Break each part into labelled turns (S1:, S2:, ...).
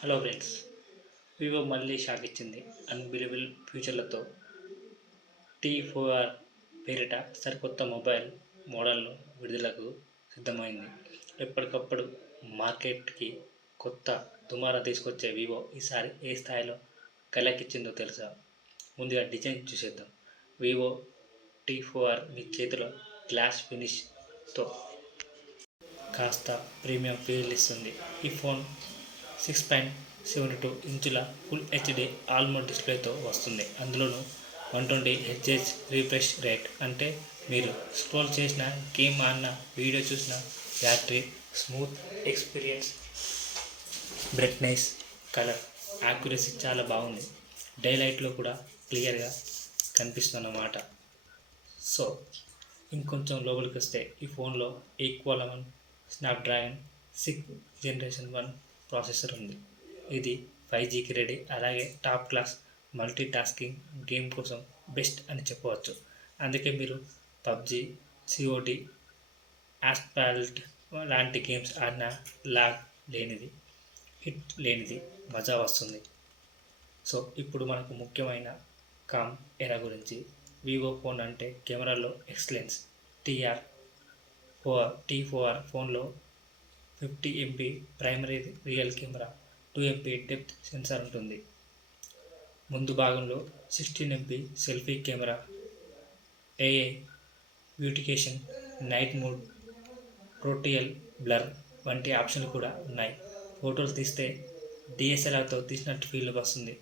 S1: Hello friends Vivo మళ్ళీ shock ఇచ్చింది. Unbelievable ఫ్యూచర్లతో టీ ఫోర్ ఆర్ పేరిట సరికొత్త మొబైల్ మోడల్ను విడుదలకు సిద్ధమైంది. ఎప్పటికప్పుడు మార్కెట్కి కొత్త దుమారా తీసుకొచ్చే వివో ఈసారి ఏ స్థాయిలో కలెక్కిచ్చిందో తెలుసా? ముందుగా డిజైన్ చూసేద్దాం. వివో టీ ఫోర్ ఆర్ మీ చేతిలో గ్లాస్ ఫినిష్తో కాస్త ప్రీమియం ఫీల్ ఇస్తుంది. ఈ phone six point seventy two ఇంచుల ఫుల్ హెచ్డి ఆల్మోడ్ డిస్ప్లేతో వస్తుంది. అందులోనూ one twenty HH refresh rate అంటే మీరు స్క్రోల్ చేసిన గేమ్ ఆడిన వీడియో చూసిన battery smooth experience brightness colour accuracy చాలా బాగుంది. డే లైట్లో కూడా క్లియర్గా కనిపిస్తుందన్నమాట. సో ఇంకొంచెం లోపలికి వస్తే ఈ ఫోన్లో equal one Snapdragon six generation one processor ఉంది. ఇది ఫైవ్ జీకి రెడీ అలాగే top class multi tasking game కోసం బెస్ట్ అని చెప్పవచ్చు. అందుకే మీరు పబ్జి సిఓటి ఆస్పాల్ట్ లాంటి గేమ్స్ ఆడిన లాగ్ లేనిది హిట్ లేనిది మజా వస్తుంది. సో ఇప్పుడు మనకు ముఖ్యమైన కామ్ ఎరా గురించి. వివో ఫోన్ అంటే కెమెరాలో excellence. TR four T four ఫోన్లో fifty MP primary real camera two MP depth sensor ఉంటుంది. ముందు భాగంలో సిక్స్టీన్ ఎంపీ సెల్ఫీ కెమెరా ఏఏ బ్యూటికేషన్ నైట్ మోడ్ ప్రోటియల్ బ్లర్ వంటి ఆప్షన్లు కూడా ఉన్నాయి. ఫోటోలు తీస్తే డిఎస్ఎల్ఆర్తో తీసినట్టు ఫీల్ వస్తుంది.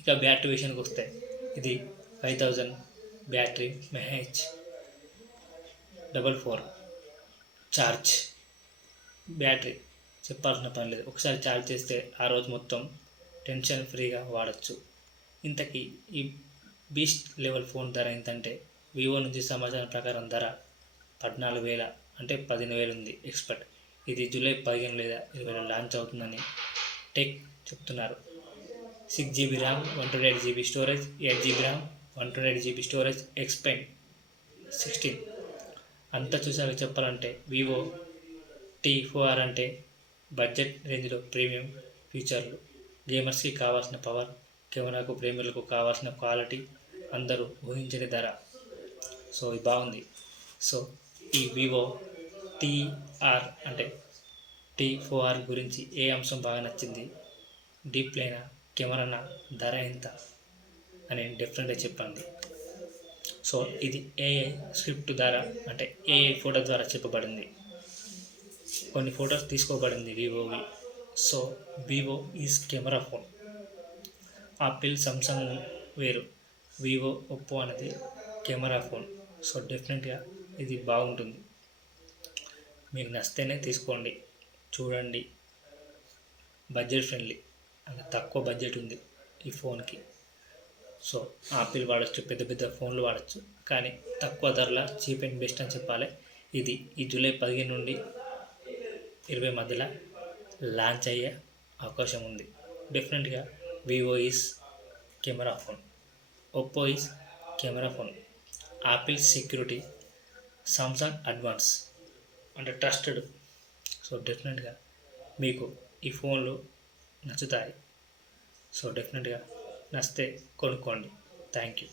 S1: ఇక బ్యాటరీ విషయానికి వస్తే ఇది ఫైవ్ థౌజండ్ బ్యాటరీ మెహెచ్ డబల్ ఫోర్ ఛార్జ్ బ్యాటరీ చెప్పాల్సిన పని లేదు. ఒకసారి ఛార్జ్ చేస్తే ఆ రోజు మొత్తం టెన్షన్ ఫ్రీగా వాడచ్చు. ఇంతకీ ఈ బీస్ట్ లెవెల్ ఫోన్ ధర ఎంతంటే వివో నుంచి సమాచారం ప్రకారం ధర పద్నాలుగు వేల అంటే పదిహేను వేలు ఉంది ఎక్స్పర్ట్. ఇది జూలై పదిహేను లేదా ఇరవై లాంచ్ అవుతుందని టెక్ చెప్తున్నారు. Six GB RAM one twenty eight GB storage eight GB RAM one twenty eight GB storage expand sixteen అంతా చూసాక చెప్పాలంటే వివో టీ ఫోర్ అంటే బడ్జెట్ రేంజ్లో ప్రీమియం ఫీచర్లు. గేమర్స్కి కావాల్సిన పవర్ కెమెరాకు ప్రేమికులకు కావాల్సిన క్వాలిటీ అందరూ ఊహించని ధర. సో ఇది బాగుంది. సో ఈ వివో టీఆర్ అంటే టీ ఫోఆర్ ఆర్ గురించి ఏ అంశం బాగా నచ్చింది? డీప్లైన కెమెరానా ధర ఎంత? అని డిఫరెంట్గా చెప్పండి. సో ఇది ఏఐ స్క్రిప్ట్ ద్వారా అంటే ఏఐ ఫోటో ద్వారా చెప్పబడింది. కొన్ని ఫొటోస్ తీసుకోబడింది వివోవి so Vivo is camera phone. Apple Samsung వేరు. వివో ఒప్పో అనేది కెమెరా ఫోన్. సో డెఫినెట్గా ఇది బాగుంటుంది. మీకు నచ్చితేనే తీసుకోండి. చూడండి. Budget friendly. అంటే తక్కువ బడ్జెట్ ఉంది ఈ ఫోన్కి. సో ఆపిల్ వాడచ్చు పెద్ద పెద్ద ఫోన్లు వాడచ్చు. కానీ తక్కువ ధరల చీప్ అండ్ బెస్ట్ అని చెప్పాలి. ఇది ఈ జూలై పదిహేను నుండి ఇరవై మధ్యలో లాంచ్ అయ్యే అవకాశం ఉంది. డెఫినెట్గా Vivo is camera phone Oppo is camera phone Apple security Samsung advance అంటే ట్రస్టెడ్ సో డెఫినెట్గా మీకు ఈ ఫోన్లు నచ్చుతాయి. సో డెఫినెట్గా నచ్చితే కొనుక్కోండి. Thank you